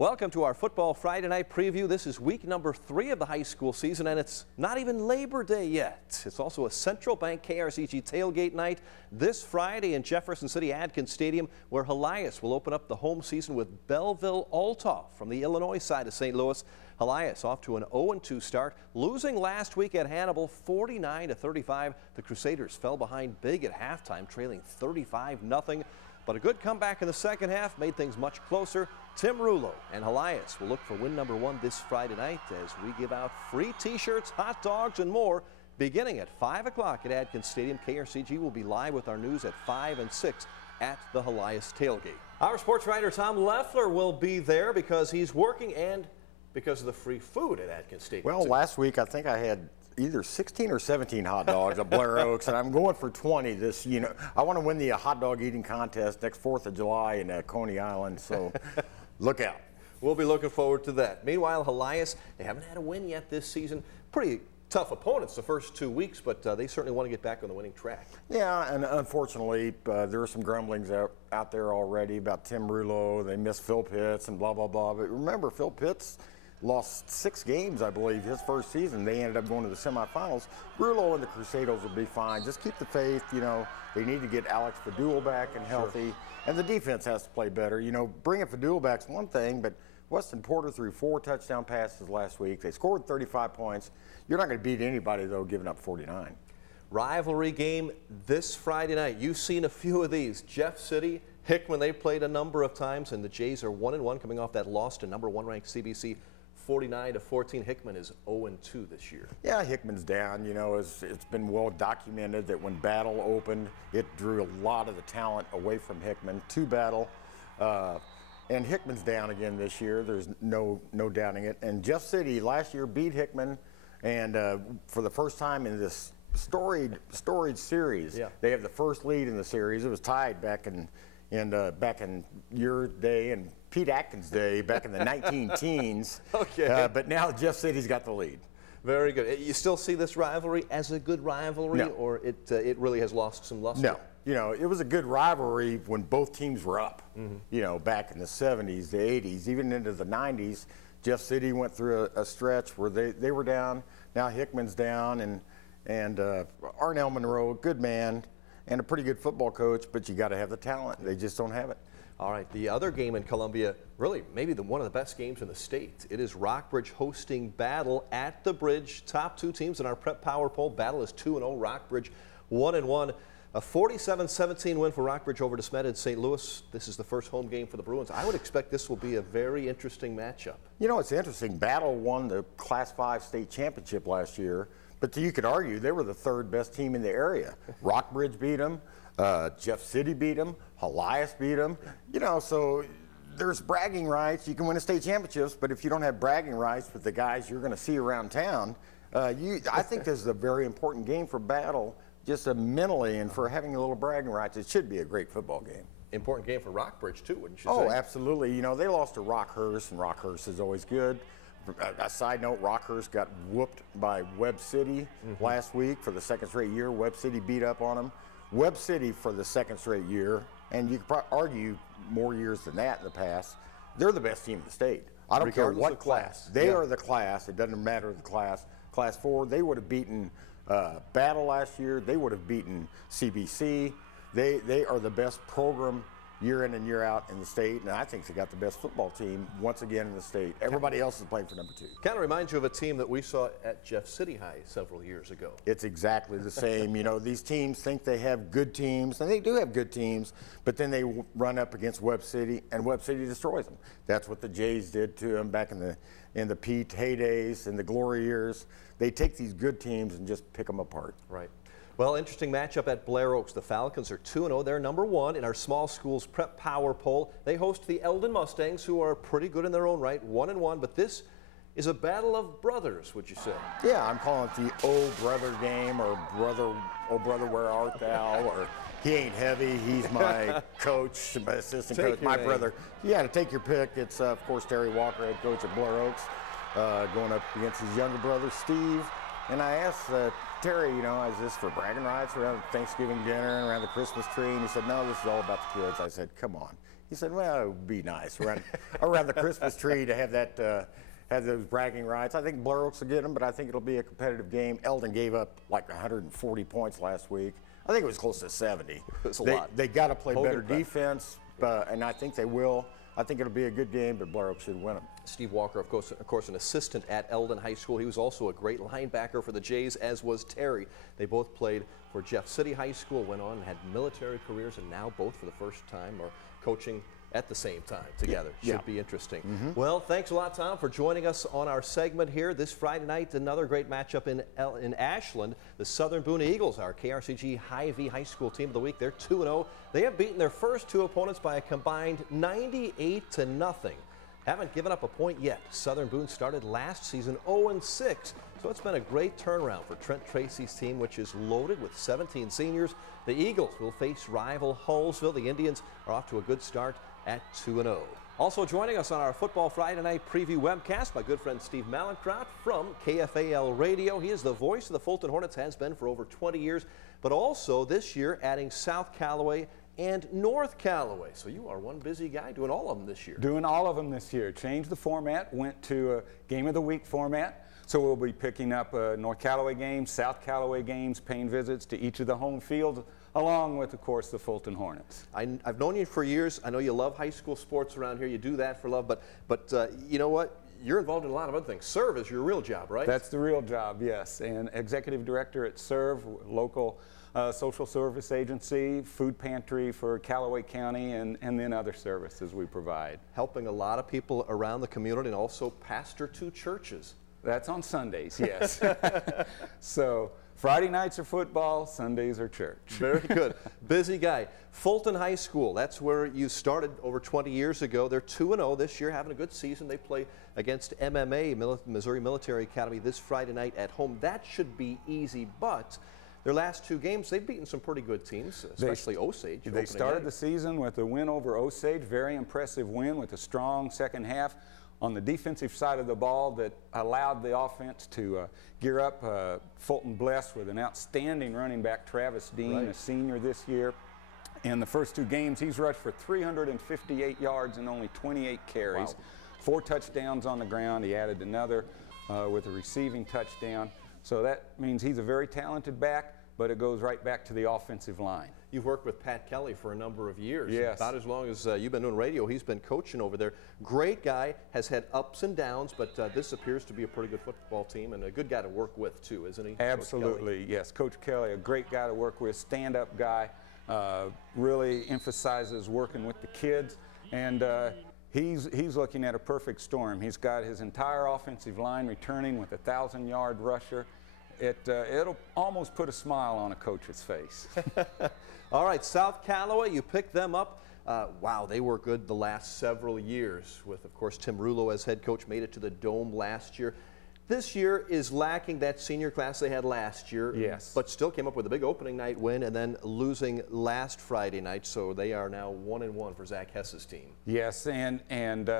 Welcome to our Football Friday Night Preview. This is week number 3 of the high school season, and it's not even Labor Day yet. It's also a Central Bank KRCG tailgate night this Friday in Jefferson City Adkins Stadium, where Helias will open up the home season with Belleville-Altough from the Illinois side of St. Louis. Helias off to an 0-2 start, losing last week at Hannibal 49-35. The Crusaders fell behind big at halftime, trailing 35-0. But a good comeback in the second half made things much closer. Tim Rulo and Helias will look for win number 1 this Friday night as we give out free t-shirts, hot dogs, and more beginning at 5 o'clock at Adkins Stadium. KRCG will be live with our news at 5 and 6 at the Helias tailgate. Our sports writer Tom Leffler will be there because he's working and because of the free food at Adkins Stadium. Well, last week I think I had either 16 or 17 hot dogs at Blair Oaks, and I'm going for 20 this, I want to win the hot dog eating contest next 4th of July in Coney Island, so look out. We'll be looking forward to that. Meanwhile, Helias, they haven't had a win yet this season. Pretty tough opponents the first 2 weeks, but they certainly want to get back on the winning track. Yeah, and unfortunately, there are some grumblings out there already about Tim Rulo. They missed Phil Pitts and blah, blah, blah. But remember, Phil Pitts lost 6 games, I believe, his first season. They ended up going to the semifinals. Rulo and the Crusaders will be fine. Just keep the faith. They need to get Alex Fadul back and healthy. Sure. And the defense has to play better. Bringing Fadul back's one thing, but Weston Porter threw 4 touchdown passes last week. They scored 35 points. You're not going to beat anybody, though, giving up 49. Rivalry game this Friday night. You've seen a few of these. Jeff City, Hickman, they played a number of times, and the Jays are 1-1 coming off that loss to number 1 ranked CBC. 49-14. Hickman is 0-2 this year. Yeah, Hickman's down. It's been well documented that when Battle opened, it drew a lot of the talent away from Hickman to Battle. And Hickman's down again this year. There's no doubting it. And Jeff City last year beat Hickman, and for the first time in this storied series, they have the first lead in the series. It was tied back in your day and Pete Atkins' day back in the 19-teens. Okay. But now Jeff City's got the lead. Very good. You still see this rivalry as a good rivalry, no. Or it really has lost some luster? No. It was a good rivalry when both teams were up. Back in the 70s, the 80s, even into the 90s. Jeff City went through a stretch where they were down. Now Hickman's down, and Arnell Monroe, good man, and a pretty good football coach, but you got to have the talent. They just don't have it. All right, the other game in Columbia, really maybe one of the best games in the state. It is Rockbridge hosting Battle at the Bridge. Top 2 teams in our Prep Power Poll. Battle is 2-0, Rockbridge 1-1. A 47-17 win for Rockbridge over DeSmet in St. Louis. This is the first home game for the Bruins. I would expect this will be a very interesting matchup. It's interesting. Battle won the Class 5 state championship last year, but you could argue they were the 3rd best team in the area. Rockbridge beat them. Jeff City beat them. Helias beat them. So there's bragging rights. You can win a state championships, but if you don't have bragging rights with the guys you're going to see around town, I think this is a very important game for Battle, just mentally, and for having a little bragging rights. It should be a great football game. Important game for Rockbridge, too, wouldn't you say? Oh, absolutely. They lost to Rockhurst, and Rockhurst is always good. A side note, Rockhurst got whooped by Webb City last week for the 2nd straight year. Webb City beat up on them. Webb City for the 2nd straight year, and you could probably argue more years than that in the past, they're the best team in the state. I don't care what class. They are the class. It doesn't matter the class. Class 4, they would have beaten Battle last year. They would have beaten CBC. They are the best program year in and year out in the state, and I think they got the best football team once again in the state. Everybody else is playing for number 2. Kind of reminds you of a team that we saw at Jeff City High several years ago. It's exactly the same. These teams think they have good teams, and they do have good teams, but then they run up against Webb City, and Webb City destroys them. That's what the Jays did to them back in the Pete heydays and the glory years. They take these good teams and just pick them apart. Right. Well, interesting matchup at Blair Oaks. The Falcons are 2-0. They're number 1 in our small schools Prep Power Poll. They host the Eldon Mustangs, who are pretty good in their own right, 1-1. But this is a battle of brothers, would you say? Yeah, I'm calling it the Oh Brother game, or Oh Brother, Where Art Thou? Or he ain't heavy, he's my coach, my assistant coach, my brother. You to take your pick. It's, of course, Terry Walker, head coach at Blair Oaks, going up against his younger brother, Steve. And I asked Terry, is this for bragging rights around Thanksgiving dinner and around the Christmas tree? And he said, no, this is all about the kids. I said, come on. He said, well, it would be nice around the Christmas tree to have that. Have those bragging rights. I think Blair Oaks will get them, but I think it'll be a competitive game. Eldon gave up like 140 points last week. I think it was close to 70. It's a lot. They got to play better defense, and I think they will. I think it'll be a good game, but Blair Oaks should win them. Steve Walker, of course, an assistant at Eldon High School. He was also a great linebacker for the Jays, as was Terry. They both played for Jeff City High School, went on and had military careers, and now both for the first time are coaching at the same time together. Should be interesting. Well, thanks a lot, Tom, for joining us on our segment here. This Friday night, another great matchup in Ashland. The Southern Boone Eagles, our KRCG Hy-Vee High School team of the week. They're 2-0. They have beaten their first two opponents by a combined 98-0. Haven't given up a point yet. Southern Boone started last season 0-6, so it's been a great turnaround for Trent Tracy's team, which is loaded with 17 seniors. The Eagles will face rival Hullsville. The Indians are off to a good start at 2-0. Also joining us on our Football Friday Night Preview webcast, my good friend Steve Mallinckrodt from KFAL Radio. He is the voice of the Fulton Hornets, has been for over 20 years, but also this year adding South Callaway and North Callaway. So you are one busy guy doing all of them this year. Doing all of them this year. Changed the format, went to a Game of the Week format. So we'll be picking up North Callaway games, South Callaway games, paying visits to each of the home fields, along with, of course, the Fulton Hornets. I've known you for years. I know you love high school sports around here. You do that for love, but you know what? You're involved in a lot of other things. Serve is your real job, right? That's the real job, yes. And executive director at Serve, local social service agency, food pantry for Callaway County, and then other services we provide. Helping a lot of people around the community and also pastor two churches. That's on Sundays, yes. So Friday nights are football, Sundays are church. Very good. Busy guy. Fulton High School, that's where you started over 20 years ago. They're 2-0 this year, having a good season. They play against MMA, Missouri Military Academy, this Friday night at home. That should be easy, but their last two games, they've beaten some pretty good teams, especially Osage. They started the season with a win over Osage, very impressive win with a strong second half on the defensive side of the ball that allowed the offense to gear up. Fulton blessed with an outstanding running back, Travis Dean, a senior this year. In the first two games, he's rushed for 358 yards and only 28 carries. Wow. 4 touchdowns on the ground. He added another with a receiving touchdown. So that means he's a very talented back, but it goes right back to the offensive line. You've worked with Pat Kelly for a number of years. Yes. About as long as you've been doing radio, he's been coaching over there. Great guy, has had ups and downs, but this appears to be a pretty good football team and a good guy to work with too, isn't he? Absolutely, yes. Coach Kelly, a great guy to work with, stand-up guy, really emphasizes working with the kids, and he's looking at a perfect storm. He's got his entire offensive line returning with a 1,000-yard rusher. It'll almost put a smile on a coach's face. All right, South Callaway, you picked them up. Wow, they were good the last several years with, of course, Tim Rulo as head coach, made it to the Dome last year. This year is lacking that senior class they had last year, yes, but still came up with a big opening night win and then losing last Friday night, so they are now 1-1 for Zach Hess's team. Yes, and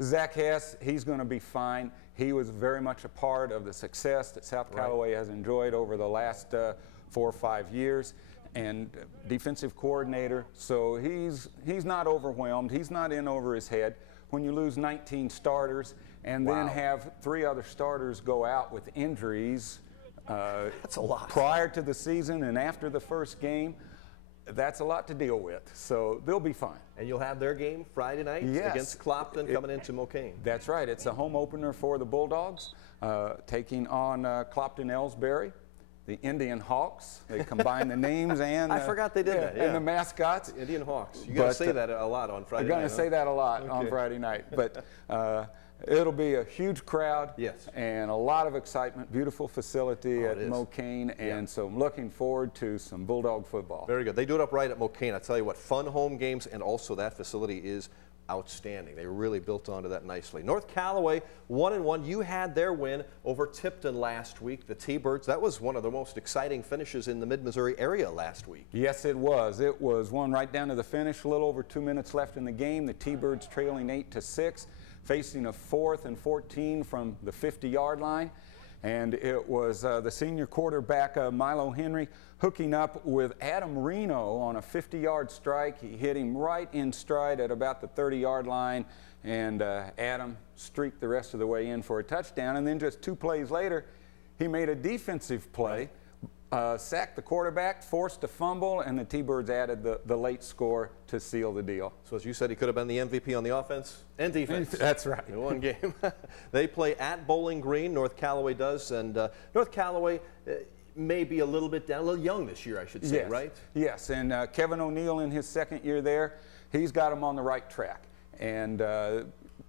Zach Hess, he's going to be fine. He was very much a part of the success that South Callaway has enjoyed over the last 4 or 5 years, and defensive coordinator, so he's not overwhelmed. He's not in over his head. When you lose 19 starters and then have 3 other starters go out with injuries that's a lot. Prior to the season and after the first game, that's a lot to deal with. So they'll be fine. And you'll have their game Friday night against Clopton coming into Mocaine. That's right. It's a home opener for the Bulldogs, taking on Clopton-Ellsbury, the Indian Hawks. They combine the names and I forgot they did that. Yeah. And the mascots. The Indian Hawks. You got to say that a lot on Friday night. You're going to say that a lot on Friday night. But it'll be a huge crowd. Yes. And a lot of excitement. Beautiful facility at Mocaine. And so I'm looking forward to some Bulldog football. Very good. They do it up right at Mocaine. I tell you what, fun home games, and also that facility is outstanding. They really built onto that nicely. North Callaway, 1-1. You had their win over Tipton last week. The T-Birds, that was one of the most exciting finishes in the mid-Missouri area last week. Yes, it was. It was one right down to the finish. A little over 2 minutes left in the game. The T-Birds trailing 8-6, facing a 4th and 14 from the 50-yard line. And it was the senior quarterback, Milo Henry, hooking up with Adam Reno on a 50-yard strike. He hit him right in stride at about the 30-yard line, and Adam streaked the rest of the way in for a touchdown. And then just 2 plays later, he made a defensive play, sacked the quarterback, forced a fumble, and the T-Birds added the late score to seal the deal. So as you said, he could have been the MVP on the offense and defense. That's right. In one game. They play at Bowling Green, North Callaway does, and North Callaway may be a little bit down, a little young this year, I should say, Yes. right? Yes, and Kevin O'Neill in his second year there, he's got him on the right track. And,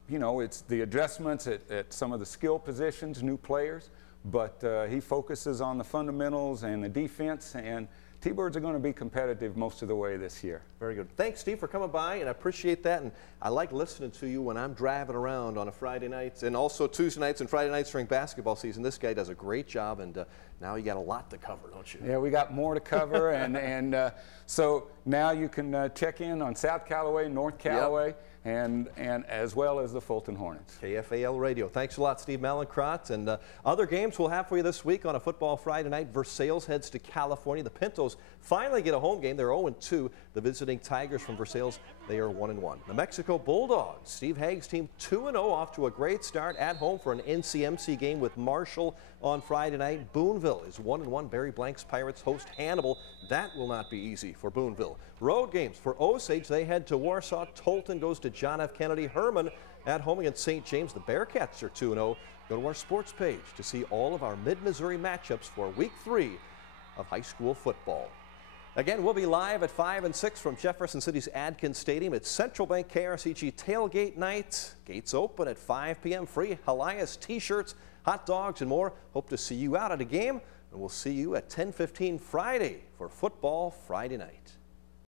you know, it's the adjustments at some of the skill positions, new players, but he focuses on the fundamentals and the defense, and T-Birds are going to be competitive most of the way this year. Very good. Thanks, Steve, for coming by, and I appreciate that. And I like listening to you when I'm driving around on a Friday night, and also Tuesday nights and Friday nights during basketball season. This guy does a great job, and now you got a lot to cover, don't you? Yeah, we got more to cover, and so now you can check in on South Callaway, North Callaway. Yep. And as well as the Fulton Hornets. KFAL Radio. Thanks a lot, Steve Malencrot. And other games we'll have for you this week on a football Friday night. Versailles heads to California. The Pintos finally get a home game. They're 0-2. The visiting Tigers from Versailles, they are 1-1. The Mexico Bulldogs, Steve Haig's team 2-0, off to a great start at home for an NCMC game with Marshall on Friday night. Boonville is 1-1. Barry Blank's Pirates host Hannibal. That will not be easy for Boonville. Road games for Osage. They head to Warsaw. Tolton goes to John F. Kennedy. Herman at home against St. James. The Bearcats are 2-0. Go to our sports page to see all of our Mid-Missouri matchups for Week 3 of high school football. Again, we'll be live at 5 and 6 from Jefferson City's Adkins Stadium. It's Central Bank KRCG tailgate night. Gates open at 5 p.m. Free Elias T-shirts, hot dogs, and more. Hope to see you out at a game, and we'll see you at 10:15 Friday for Football Friday night.